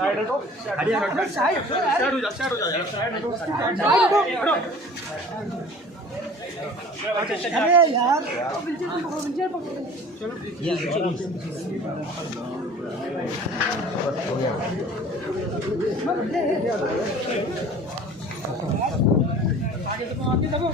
Side हटो, side हो जा, साइड हो जा यार, साइड हटो, साइड हटो। अरे यार चलो ये आगे तो